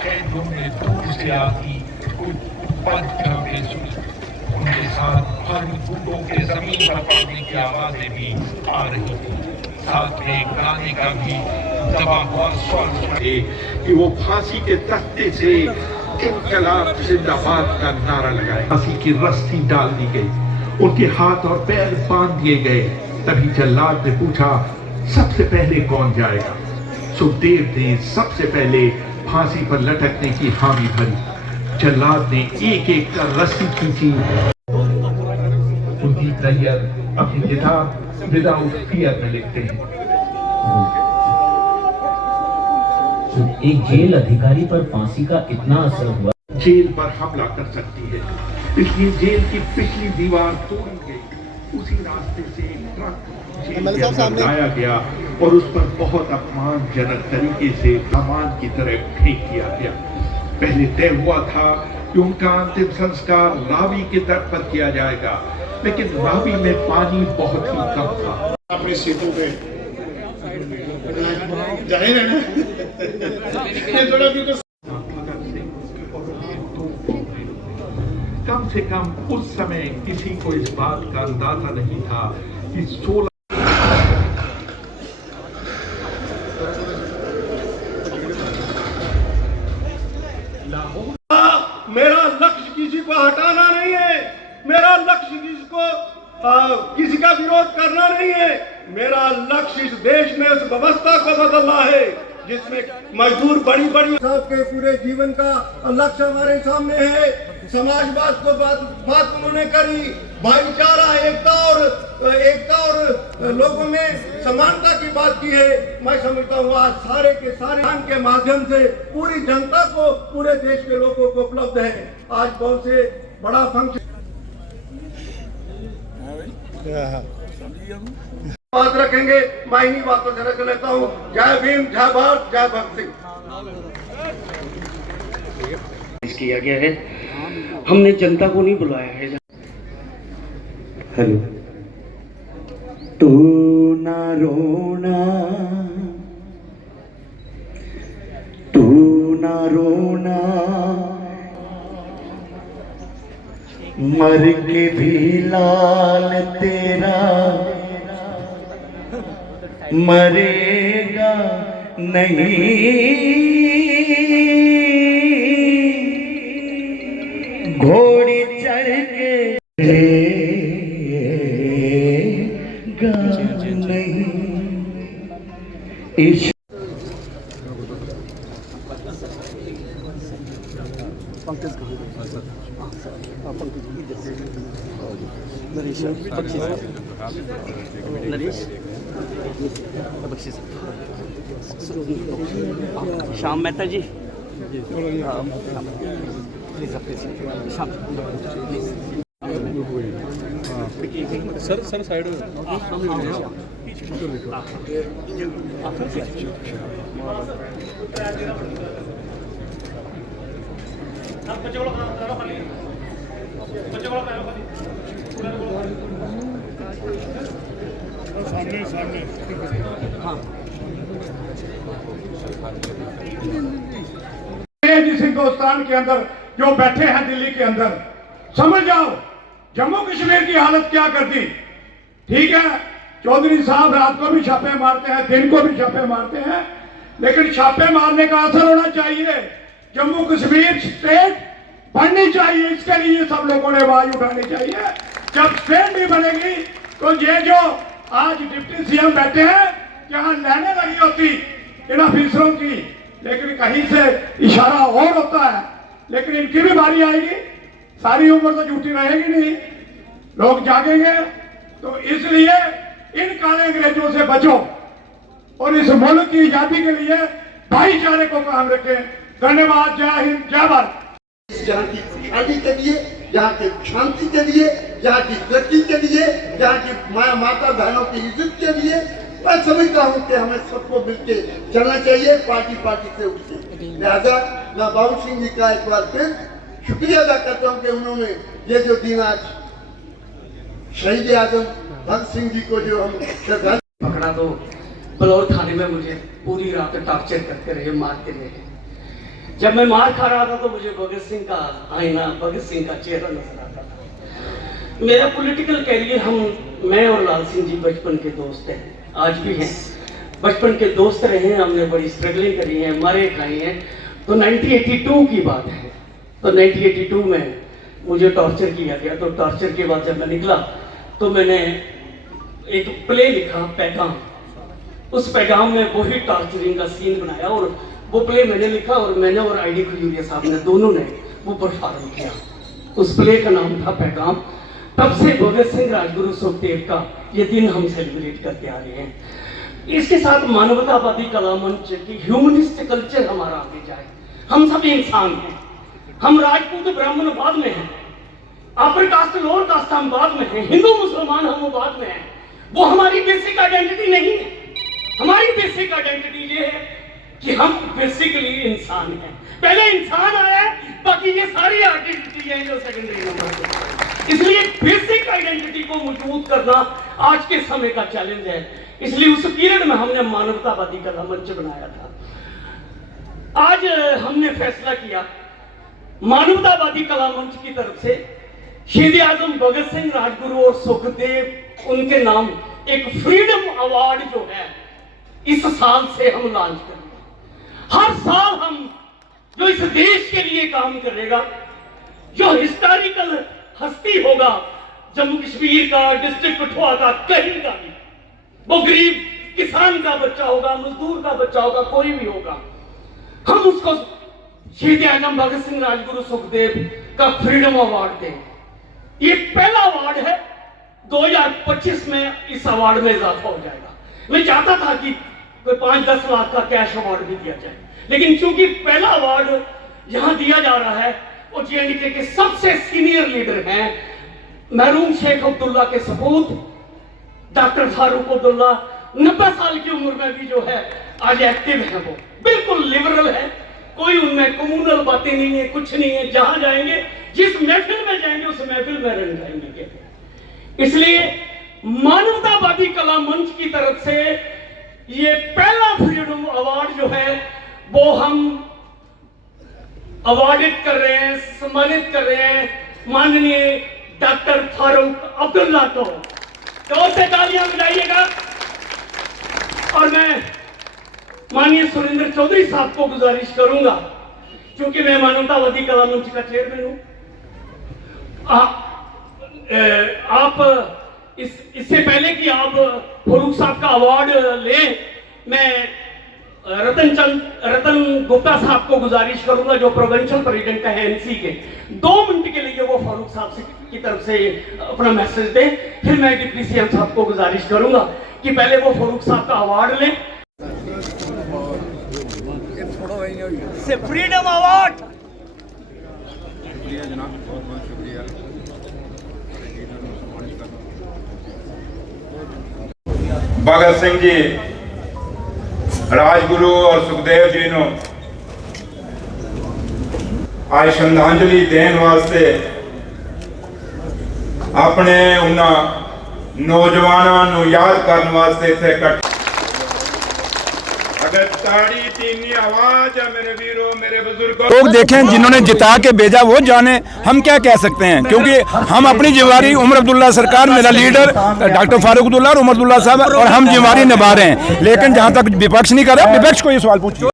कैदियों में दूर से आती उनके साथ भारी गुंडों के जमीन पर पड़ने की आवाजें भी आ रही थी। साथ में गाने का भी दबा हुआ स्वर सुने कि वो फांसी के तख्ते से इनकलाब जिंदाबाद का नारा लगाए। फांसी की रस्सी डाल दी गई, उनके हाथ और पैर बांध दिए गए। तभी जल्लाद ने पूछा, सबसे पहले कौन जाएगा? सुखदेव ने सबसे पहले फांसी पर लटकने की हामी भरी। जल्लाद ने एक एक कर रस्सी खींची। कुलदीप नैयर अपनी किताब विदाउट फियर में लिखते हैं, एक जेल अधिकारी पर फांसी का इतना असर हुआ, जेल पर हमला कर सकती है, इसलिए जेल की पिछली दीवार तोड़ी गई। उसी रास्ते से ट्रक जेल के अंदर लाया गया और उस पर बहुत अपमानजनक तरीके से सामान की तरह फेंक दिया गया। पहले तय हुआ था कि उनका अंतिम संस्कार रावी के तट पर किया जाएगा, लेकिन रावी में पानी बहुत ही कम था। अपनी सीटों पे जाहिर है ना, ये थोड़ा भी तो कम से कम उस समय किसी को इस बात का अंदाजा नहीं था कि 16 मेरा लक्ष्य किसी को हटाना नहीं है, मेरा लक्ष्य किसी का विरोध करना नहीं है। मेरा लक्ष्य इस देश में इस व्यवस्था को बदलना है जिसमें मजदूर बड़ी के पूरे जीवन का लक्ष्य हमारे सामने है। समाजवाद को बात उन्होंने करी, भाईचारा, एकता और लोगों में समानता की बात की है। मैं समझता हूँ आज सारे के सारे के माध्यम से पूरी जनता को, पूरे देश के लोगों को उपलब्ध है। आज बहुत से बड़ा फंक्शन बात रखेंगे। मैं इन्हीं बातों से रख लेता हूँ। जय भीम, जय भारत, जय भगत सिंह। किया गया है, हमने जनता को नहीं बुलाया है। हेलो, तू ना रोना, तू ना रोना, मर के भी लाल तेरा मरेगा नहीं। घोड़ी चढ़ के नहीं। इस श्याम मेहता जी, सर साइड सामने जिस हिंदुस्तान के अंदर जो बैठे हैं दिल्ली के अंदर, समझ जाओ जम्मू कश्मीर की हालत क्या करती। ठीक है, चौधरी साहब रात को भी छापे मारते हैं, दिन को भी छापे मारते हैं, लेकिन छापे मारने का असर होना चाहिए। जम्मू कश्मीर स्टेट बननी चाहिए, इसके लिए सब लोगों ने आवाज उठानी चाहिए। जब स्टेट नहीं बनेगी तो ये जो आज डिप्टी सीएम बैठे हैं, जहां लाइनें लगी होती इन ऑफिसरों की, लेकिन कहीं से इशारा और होता है, लेकिन इनकी भी बारी आएगी। सारी उम्र तो झूठी रहेगी नहीं, लोग जागेंगे। तो इसलिए इन काले अंग्रेजों से बचो और इस मुल्क की आजादी के लिए भाईचारे को कायम रखें। धन्यवाद। जय हिंद, जय भारत। यहाँ की खुशहाली के लिए, यहाँ की शांति के लिए, यहाँ की तरक्की के लिए, यहाँ की माता बहनों की इज्जत के लिए मैं समझता हूँ कि हमें सबको मिलके चलना चाहिए, पार्टी से उठ के। लिहाजा मैं बाबू सिंह जी का एक बार फिर शुक्रिया अदा करता हूँ कि उन्होंने ये जो दिन आज शहीद आजम भगत सिंह जी को जो हम श्रद्धांजलि पकड़ा तो बलौर थाने में मुझे पूरी रात टॉर्चर करते रहे, मारते रहे। जब मैं मार खा रहा था तो मुझे भगत सिंह का आईना, भगत सिंह का चेहरा नजर आता था। मेरा पॉलिटिकल कैरियर मैं और लाल सिंह जी बचपन के दोस्त हैं, आज भी हैं। बचपन के दोस्त रहे हैं, हमने बड़ी स्ट्रगलिंग करी है, मारे खाए हैं। तो 1982 की बात है, तो 1982 में मुझे टॉर्चर किया गया। तो टॉर्चर के बाद जब मैं निकला तो मैंने एक प्ले लिखा, पैगाम। उस पैगाम में वही टॉर्चरिंग का सीन बनाया और वो प्ले मैंने लिखा और मैंने और आईडी खजूरिया साहब ने दोनों ने वो परफॉर्म किया। उस प्ले का नाम था पैगाम। तब से भगत सिंह राजगुरु सुखदेव का ये दिन हम सेलिब्रेट करते आ रहे हैं। इसके साथ मानवतावादी कला मंच की ह्यूमनिस्ट कल्चर हमारा आगे जाए। हम सब इंसान हैं, हम राजपूत ब्राह्मण बाद में हैं, अपर कास्ट लोअर कास्ट हम बाद में हैं, हिंदू मुसलमान हम बाद में हैं। वो हमारी बेसिक आइडेंटिटी नहीं है। हमारी बेसिक आइडेंटिटी ये है कि हम बेसिकली इंसान हैं। पहले इंसान आया, बाकी ये सारी आइडेंटिटी है जो सेकेंडरी नंबर पे। इसलिए बेसिक आइडेंटिटी को मजबूत करना आज के समय का चैलेंज है। इसलिए उस पीरियड में हमने मानवतावादी कला मंच बनाया था। आज हमने फैसला किया मानवतावादी कला मंच की तरफ से शहीद आजम भगत सिंह राजगुरु और सुखदेव उनके नाम एक फ्रीडम अवार्ड जो है इस साल से हम लॉन्च करेंगे। हर साल हम जो इस देश के लिए काम करेगा, जो हिस्टोरिकल हस्ती होगा जम्मू कश्मीर का, डिस्ट्रिक्ट कठुआ का, कहीं का भी, वो गरीब किसान का बच्चा होगा, मजदूर का बच्चा होगा, कोई भी होगा, हम उसको शहीद आजम भगत सिंह राजगुरु सुखदेव का फ्रीडम अवार्ड देंगे। ये पहला अवार्ड है। 2025 में इस अवार्ड में इजाफा हो जाएगा। मैं चाहता था कि कोई 5-10 लाख का कैश अवार्ड भी दिया जाए, लेकिन चूंकि पहला अवार्ड यहां दिया जा रहा है, वो JNK के सबसे सीनियर लीडर हैं, महरूम शेख अब्दुल्ला के सपूत डॉक्टर फारूक अब्दुल्ला, 90 साल की उम्र में भी जो है आज एक्टिव है। वो बिल्कुल लिबरल है, कोई उनमें कम्युनल बातें नहीं है, कुछ नहीं है। जहां जाएंगे, जिस महफिल में जाएंगे, उस महफिल में रंग जाएंगे। इसलिए मानवतावादी कला मंच की तरफ से ये पहला फ्रीडम अवार्ड जो है वो हम अवार्डित कर रहे हैं, सम्मानित कर रहे हैं माननीय डॉक्टर फारूक अब्दुल्ला को। जोर से तालियां बजाइएगा। और मैं माननीय सुरेंद्र चौधरी साहब को गुजारिश करूंगा, क्योंकि मैं मानवतावादी कला मंच का चेयरमैन हूं, आप इससे पहले कि आप फारूक साहब का अवार्ड लें, मैं रतन गुप्ता साहब को गुजारिश करूंगा, जो प्रोविंशियल प्रेसिडेंट है NC के, 2 मिनट के लिए वो फारूक साहब की तरफ से अपना मैसेज दें। फिर मैं डिप्टी CM साहब को गुजारिश करूंगा कि पहले वो फारूक साहब का अवार्ड लें। फ्रीडम अवार्ड भगत सिंह जी राजगुरु और सुखदेव जी ਨੂੰ आज श्रद्धांजलि देने वास्ते अपने उन्होंने नौजवानों ਨੂੰ याद करने वास्ते इत्थे इकट्ठे। अगर ताड़ी तीनी आवाज है मेरे वीरों, मेरे बुजुर्गों, लोग देखें जिन्होंने जिता के भेजा वो जाने, हम क्या कह सकते हैं, क्योंकि हम अपनी जिम्मेदारी, उमर अब्दुल्ला सरकार मेरा लीडर, डॉक्टर फारूक अब्दुल्ला और उमर अब्दुल्ला साहब, और हम जिम्मेदारी निभा रहे हैं। लेकिन जहां तक विपक्ष नहीं कर रहा, विपक्ष को ये सवाल पूछिए।